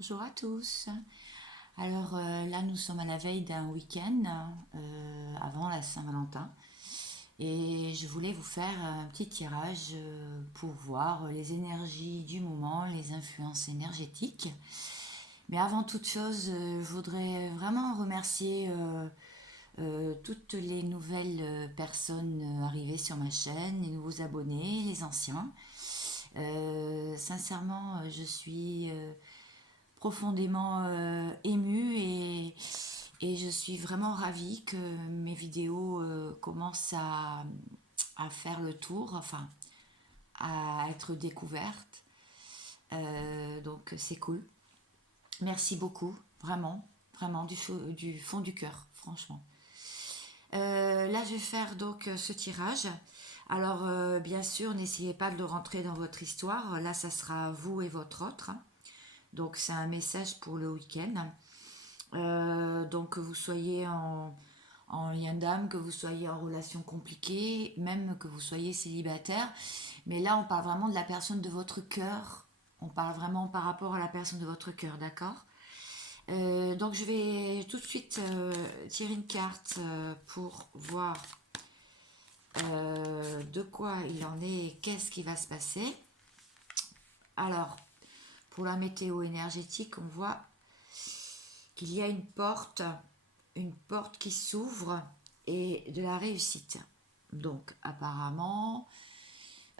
Bonjour à tous. Alors là, nous sommes à la veille d'un week-end avant la Saint-Valentin et je voulais vous faire un petit tirage pour voir les énergies du moment, les influences énergétiques. Mais avant toute chose, je voudrais vraiment remercier toutes les nouvelles personnes arrivées sur ma chaîne, les nouveaux abonnés, les anciens. Sincèrement, je suis profondément émue et je suis vraiment ravie que mes vidéos commencent à faire le tour, enfin à être découvertes. Donc c'est cool. Merci beaucoup, vraiment, vraiment du fond du cœur, franchement. Là, je vais faire donc ce tirage. Alors, bien sûr, n'essayez pas de le rentrer dans votre histoire. Là, ça sera vous et votre autre. Donc, c'est un message pour le week-end. Donc, que vous soyez en lien d'âme, que vous soyez en relation compliquée, même que vous soyez célibataire. Mais là, on parle vraiment de la personne de votre cœur. On parle vraiment par rapport à la personne de votre cœur, d'accord? Donc je vais tout de suite tirer une carte pour voir de quoi il en est et qu'est-ce qui va se passer. Alors, pour la météo énergétique, on voit qu'il y a une porte qui s'ouvre et de la réussite. Donc apparemment,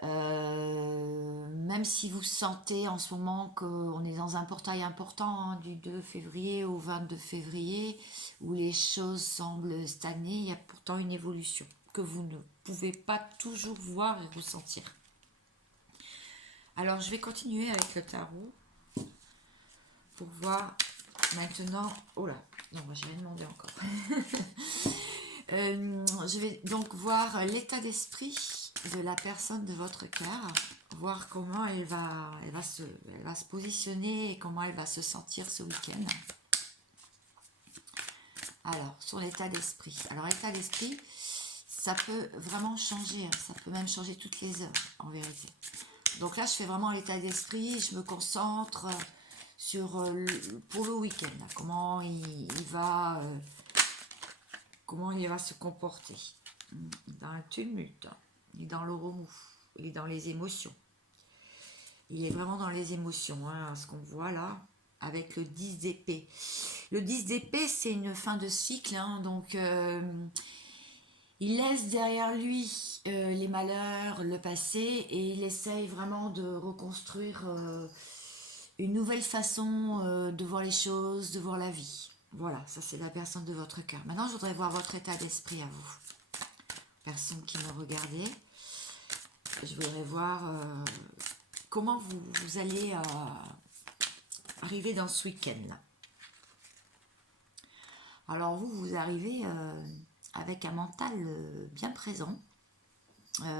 même si vous sentez en ce moment qu'on est dans un portail important hein, du 2 février au 22 février, où les choses semblent stagner, il y a pourtant une évolution que vous ne pouvez pas toujours voir et ressentir. Alors je vais continuer avec le tarot pour voir maintenant... Oh là, non, moi je vais demander encore. Je vais donc voir l'état d'esprit de la personne de votre cœur, voir comment elle va se positionner et comment elle va se sentir ce week-end. Alors, sur l'état d'esprit. Alors, l'état d'esprit, ça peut vraiment changer, ça peut même changer toutes les heures, en vérité. Donc là, je fais vraiment l'état d'esprit, je me concentre sur, pour le week-end, comment comment il va se comporter. Dans un tumulte, il est dans le remous, il est dans les émotions. Il est vraiment dans les émotions, hein, ce qu'on voit là, avec le 10 d'épée. Le 10 d'épée, c'est une fin de cycle, hein, donc il laisse derrière lui les malheurs, le passé, et il essaye vraiment de reconstruire une nouvelle façon de voir les choses, de voir la vie. Voilà, ça c'est la personne de votre cœur. Maintenant, je voudrais voir votre état d'esprit à vous. Personne qui me regardait. Je voudrais voir comment vous allez arriver dans ce week-end-là. Alors vous arrivez avec un mental bien présent.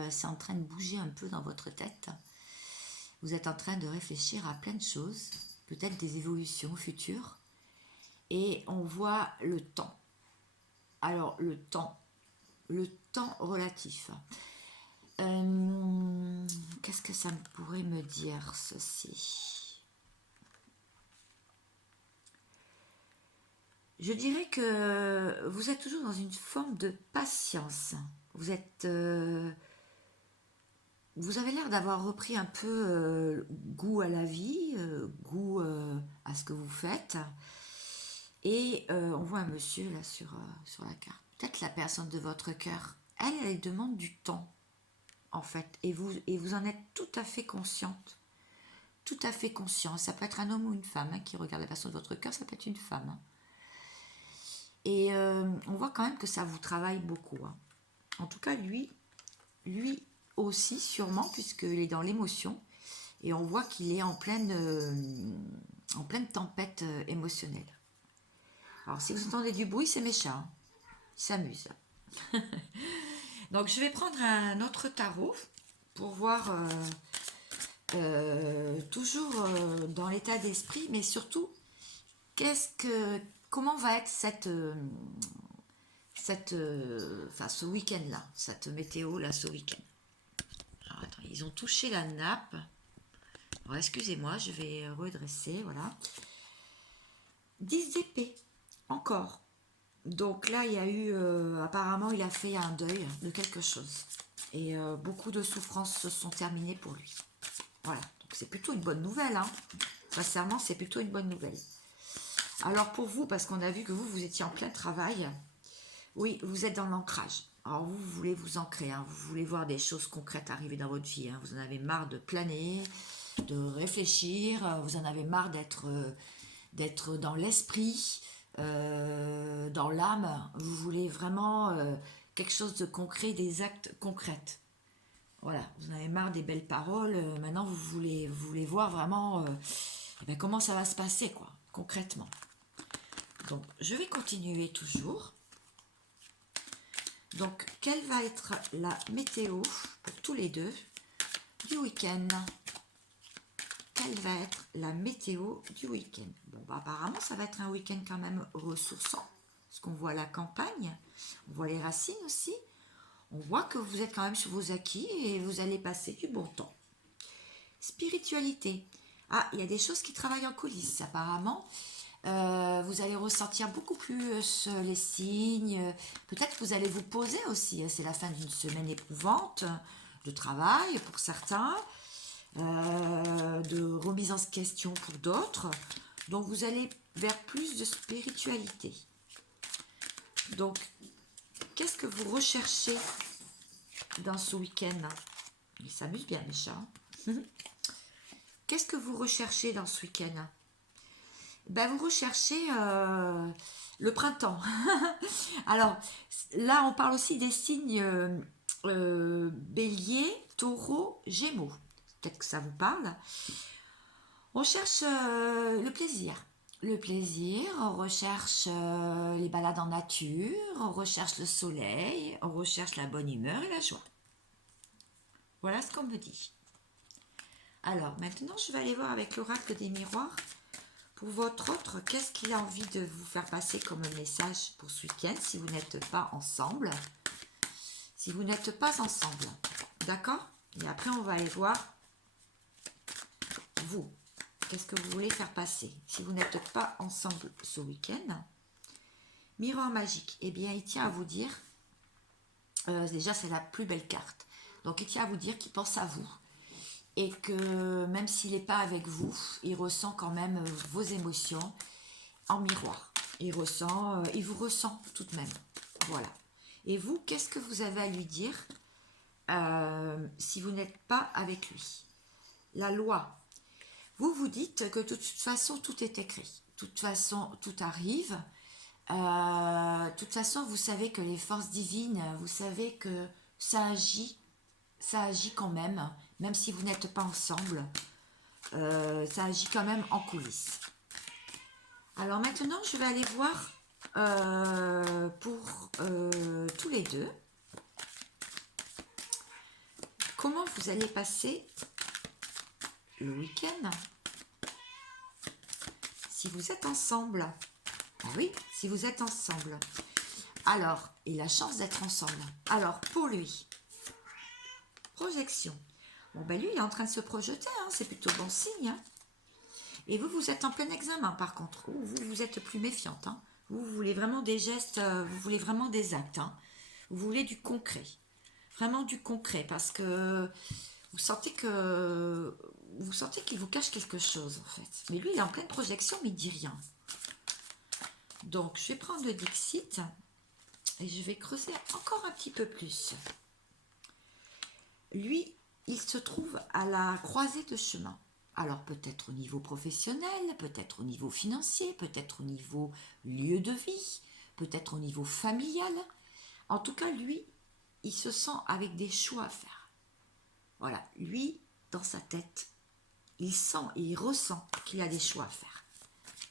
C'est en train de bouger un peu dans votre tête. Vous êtes en train de réfléchir à plein de choses, peut-être des évolutions futures. Et on voit le temps. Alors le temps relatif. Qu'est-ce que ça pourrait me dire ceci? Je dirais que vous êtes toujours dans une forme de patience. Vous avez l'air d'avoir repris un peu goût à la vie, goût à ce que vous faites. Et on voit un monsieur là sur la carte. Peut-être la personne de votre cœur. Elle demande du temps, en fait. Et vous en êtes tout à fait consciente. Tout à fait conscient. Ça peut être un homme ou une femme hein, qui regarde la personne de votre cœur. Ça peut être une femme. Hein. Et on voit quand même que ça vous travaille beaucoup. Hein. En tout cas, lui aussi, sûrement, puisqu'il est dans l'émotion. Et on voit qu'il est en pleine tempête émotionnelle. Alors, si vous entendez du bruit, c'est mes chats. Hein. Ils s'amusent. Donc, je vais prendre un autre tarot pour voir toujours dans l'état d'esprit, mais surtout, comment va être ce week-end-là, cette météo-là, ce week-end. Alors, attends, ils ont touché la nappe. Alors, excusez-moi, je vais redresser, voilà. 10 d'épée, encore. Donc là, il y a eu, apparemment, il a fait un deuil de quelque chose. Et beaucoup de souffrances se sont terminées pour lui. Voilà, donc c'est plutôt une bonne nouvelle, hein. Sincèrement, c'est plutôt une bonne nouvelle. Alors pour vous, parce qu'on a vu que vous étiez en plein travail, oui, vous êtes dans l'ancrage. Alors vous voulez vous ancrer, hein, vous voulez voir des choses concrètes arriver dans votre vie, hein. Vous en avez marre de planer, de réfléchir, vous en avez marre d'être dans l'esprit, dans l'âme. Vous voulez vraiment quelque chose de concret, des actes concrets. Voilà, vous en avez marre des belles paroles. Maintenant, vous voulez voir vraiment eh ben, comment ça va se passer, quoi, concrètement. Donc, je vais continuer toujours. Donc, quelle va être la météo pour tous les deux du week-end? Quelle va être la météo du week-end? Bon, bah, apparemment, ça va être un week-end quand même ressourçant, parce qu'on voit la campagne, on voit les racines aussi. On voit que vous êtes quand même sur vos acquis et vous allez passer du bon temps. Spiritualité. Ah, il y a des choses qui travaillent en coulisses, apparemment. Vous allez ressentir beaucoup plus les signes. Peut-être que vous allez vous poser aussi. C'est la fin d'une semaine éprouvante de travail pour certains, de remise en question pour d'autres. Donc vous allez vers plus de spiritualité. Donc, qu'est-ce que vous recherchez dans ce week-end? Ils s'amusent bien, les chats. Qu'est-ce que vous recherchez dans ce week-end? Ben, vous recherchez le printemps. Alors, là, on parle aussi des signes bélier, taureau, gémeaux. Peut-être que ça vous parle. On cherche le plaisir. Le plaisir, on recherche les balades en nature, on recherche le soleil, on recherche la bonne humeur et la joie. Voilà ce qu'on me dit. Alors, maintenant, je vais aller voir avec l'oracle des miroirs. Pour votre autre, qu'est-ce qu'il a envie de vous faire passer comme message pour ce week-end si vous n'êtes pas ensemble? Si vous n'êtes pas ensemble, d'accord? Et après, on va aller voir vous. Qu'est-ce que vous voulez faire passer si vous n'êtes pas ensemble ce week-end? Miroir magique, eh bien, il tient à vous dire, déjà, c'est la plus belle carte. Donc, il tient à vous dire qu'il pense à vous. Et que même s'il n'est pas avec vous, il ressent quand même vos émotions en miroir. Il vous ressent tout de même. Voilà. Et vous, qu'est-ce que vous avez à lui dire si vous n'êtes pas avec lui? La loi. Vous vous dites que de toute façon, tout est écrit. De toute façon, tout arrive. De toute façon, vous savez que les forces divines, vous savez que ça agit quand même si vous n'êtes pas ensemble, ça agit quand même en coulisses. Alors maintenant, je vais aller voir pour tous les deux, comment vous allez passer le week-end si vous êtes ensemble. Ah oui, si vous êtes ensemble. Alors, il a la chance d'être ensemble. Alors, pour lui, projection. Bon, ben lui, il est en train de se projeter, hein, c'est plutôt bon signe. Hein. Et vous, vous êtes en plein examen, par contre. Vous êtes plus méfiante. Hein. Vous voulez vraiment des gestes, vous voulez vraiment des actes. Hein. Vous voulez du concret. Vraiment du concret, parce que vous sentez qu'il vous cache quelque chose, en fait. Mais lui, il est en pleine projection, mais il dit rien. Donc, je vais prendre le Dixit et je vais creuser encore un petit peu plus. Lui, il se trouve à la croisée de chemin. Alors peut-être au niveau professionnel, peut-être au niveau financier, peut-être au niveau lieu de vie, peut-être au niveau familial. En tout cas, lui, il se sent avec des choix à faire. Voilà, lui, dans sa tête, il sent et il ressent qu'il a des choix à faire.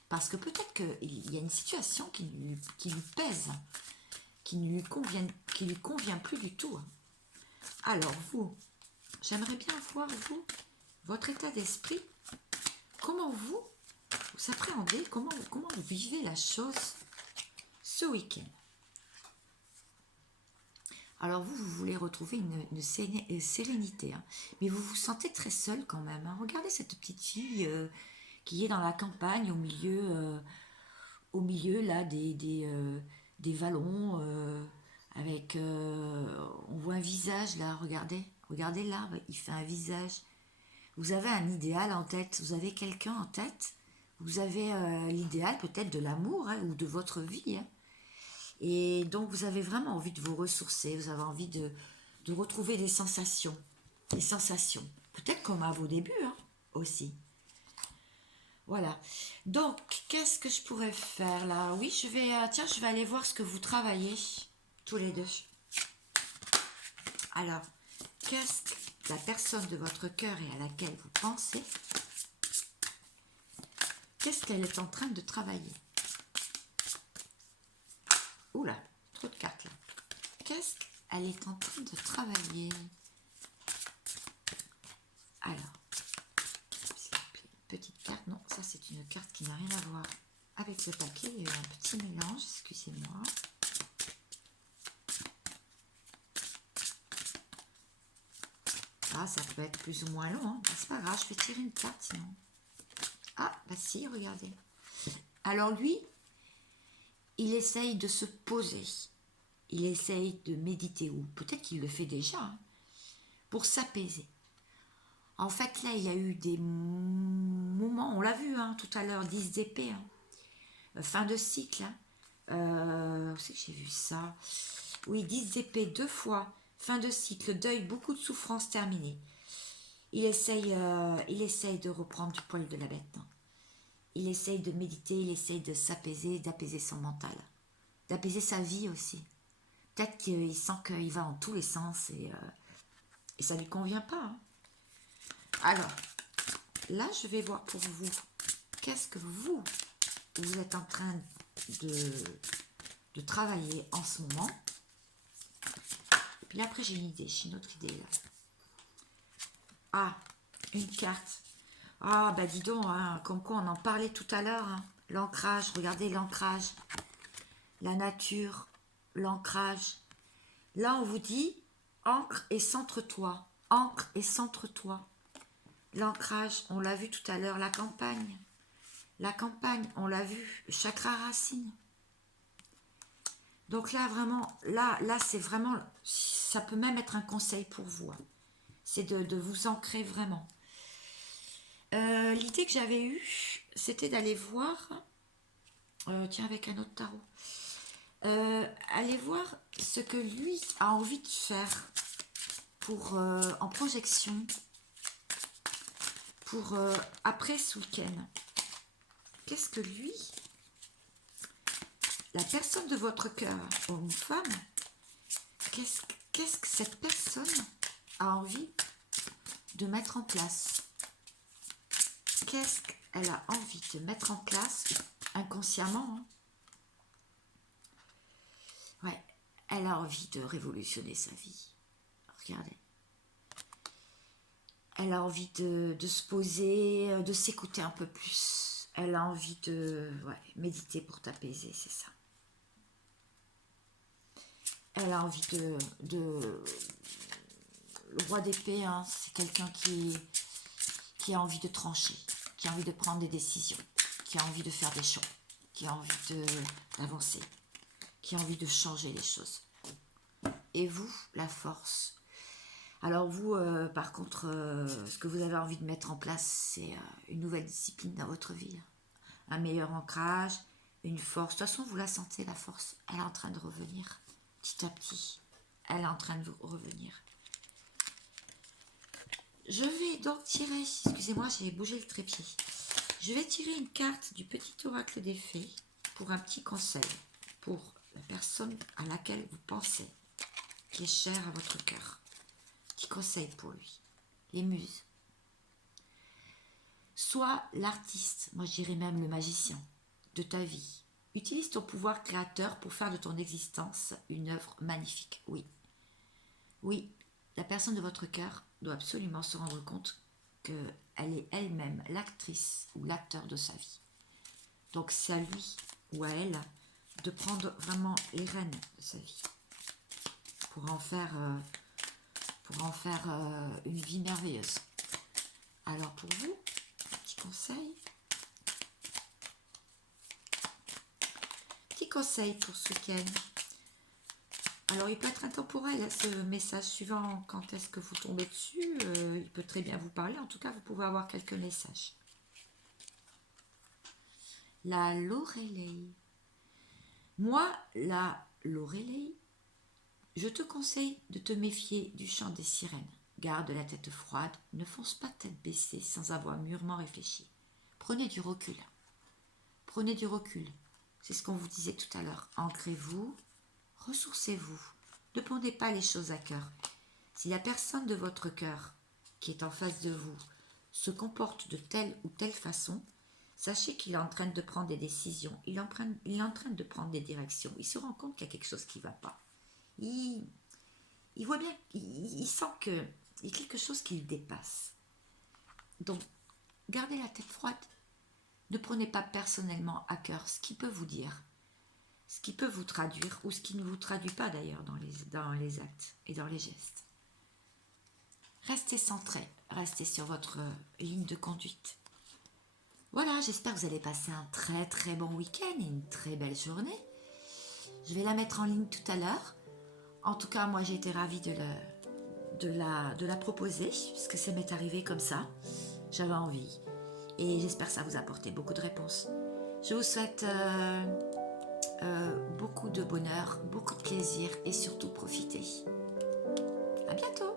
Parce que peut-être qu'il y a une situation qui lui pèse, qui ne lui convient plus du tout. Alors vous, j'aimerais bien voir vous, votre état d'esprit, comment vous appréhendez, comment vous vivez la chose ce week-end. Alors vous voulez retrouver une sérénité, hein, mais vous vous sentez très seul quand même. Hein. Regardez cette petite fille qui est dans la campagne, au milieu au milieu, là, des vallons, avec... on voit un visage, là, regardez. Regardez là, il fait un visage. Vous avez un idéal en tête, vous avez quelqu'un en tête. Vous avez l'idéal peut-être de l'amour hein, ou de votre vie. Hein. Et donc, vous avez vraiment envie de vous ressourcer, vous avez envie de retrouver des sensations. Des sensations. Peut-être comme à vos débuts hein, aussi. Voilà. Donc, qu'est-ce que je pourrais faire là? Oui, tiens, je vais aller voir ce que vous travaillez, tous les deux. Alors, qu'est-ce que la personne de votre cœur et à laquelle vous pensez, qu'est-ce qu'elle est en train de travailler? Oula, trop de cartes là. Qu'est-ce qu'elle est en train de travailler? Alors, petite carte, non, ça c'est une carte qui n'a rien à voir avec le paquet, il y a eu un petit mélange, excusez-moi. Ah, ça peut être plus ou moins long, hein. C'est pas grave, je vais tirer une carte sinon. Ah, bah si, regardez. Alors lui, il essaye de se poser, il essaye de méditer, ou peut-être qu'il le fait déjà, hein, pour s'apaiser. En fait, là, il y a eu des moments, on l'a vu hein, tout à l'heure, 10 d'épée, hein, fin de cycle. Où c'est que j'ai vu ça? Oui, 10 d'épée 2 fois, fin de cycle, deuil, beaucoup de souffrance terminée. Il essaye de reprendre du poil de la bête. Hein. Il essaye de méditer, il essaye de s'apaiser, d'apaiser son mental, d'apaiser sa vie aussi. Peut-être qu'il sent qu'il va en tous les sens et ça ne lui convient pas. Hein. Alors, là, je vais voir pour vous, qu'est-ce que vous êtes en train de travailler en ce moment. Et puis après, j'ai une idée, j'ai une autre idée là. Ah, une carte. Ah, bah dis donc, hein, comme quoi on en parlait tout à l'heure. Hein. L'ancrage, regardez l'ancrage. La nature, l'ancrage. Là, on vous dit, ancre et centre-toi. Ancre et centre-toi. L'ancrage, on l'a vu tout à l'heure, la campagne. La campagne, on l'a vu, le chakra racine. Donc là, vraiment, là c'est vraiment, ça peut même être un conseil pour vous. Hein. C'est de vous ancrer vraiment. L'idée que j'avais eue, c'était d'aller voir, tiens, avec un autre tarot, aller voir ce que lui a envie de faire pour en projection pour après ce week-end. Qu'est-ce que lui, la personne de votre cœur, homme ou femme, qu'est-ce que cette personne a envie de mettre en place? Qu'est-ce qu'elle a envie de mettre en place inconsciemment hein. Ouais, elle a envie de révolutionner sa vie. Regardez. Elle a envie de se poser, de s'écouter un peu plus. Elle a envie de méditer pour t'apaiser, c'est ça. Elle a envie le roi d'épée, hein, c'est quelqu'un qui a envie de trancher, qui a envie de prendre des décisions, qui a envie de faire des choix, qui a envie d'avancer, qui a envie de changer les choses. Et vous, la force. Alors vous, par contre, ce que vous avez envie de mettre en place, c'est une nouvelle discipline dans votre vie. Un meilleur ancrage, une force. De toute façon, vous la sentez, la force. Elle est en train de revenir, petit à petit. Elle est en train de revenir. Je vais donc tirer, excusez-moi, j'ai bougé le trépied. Je vais tirer une carte du petit oracle des fées pour un petit conseil pour la personne à laquelle vous pensez, qui est chère à votre cœur. Petit conseil pour lui. Les muses. Sois l'artiste, moi je dirais même le magicien de ta vie. Utilise ton pouvoir créateur pour faire de ton existence une œuvre magnifique. Oui. Oui, la personne de votre cœur doit absolument se rendre compte qu'elle est elle-même l'actrice ou l'acteur de sa vie. Donc c'est à lui ou à elle de prendre vraiment les rênes de sa vie pour en faire une vie merveilleuse. Alors pour vous, petit conseil, conseil pour ce week-end. Alors, il peut être intemporel, ce message suivant, quand est-ce que vous tombez dessus, il peut très bien vous parler. En tout cas, vous pouvez avoir quelques messages. La Lorelei. Moi, la Lorelei, je te conseille de te méfier du chant des sirènes. Garde la tête froide, ne fonce pas tête baissée sans avoir mûrement réfléchi. Prenez du recul. Prenez du recul. C'est ce qu'on vous disait tout à l'heure. Ancrez-vous, ressourcez-vous. Ne prenez pas les choses à cœur. Si la personne de votre cœur qui est en face de vous se comporte de telle ou telle façon, sachez qu'il est en train de prendre des décisions, il est en train de prendre des directions. Il se rend compte qu'il y a quelque chose qui ne va pas. Il voit bien, il sent qu'il y a quelque chose qui le dépasse. Donc, gardez la tête froide. Ne prenez pas personnellement à cœur ce qu'il peut vous dire, ce qui peut vous traduire ou ce qui ne vous traduit pas d'ailleurs dans les actes et dans les gestes. Restez centré, restez sur votre ligne de conduite. Voilà, j'espère que vous allez passer un très très bon week-end et une très belle journée. Je vais la mettre en ligne tout à l'heure. En tout cas, moi j'ai été ravie de la proposer, puisque ça m'est arrivé comme ça. J'avais envie. Et j'espère que ça vous a apporté beaucoup de réponses. Je vous souhaite beaucoup de bonheur, beaucoup de plaisir et surtout profitez. À bientôt!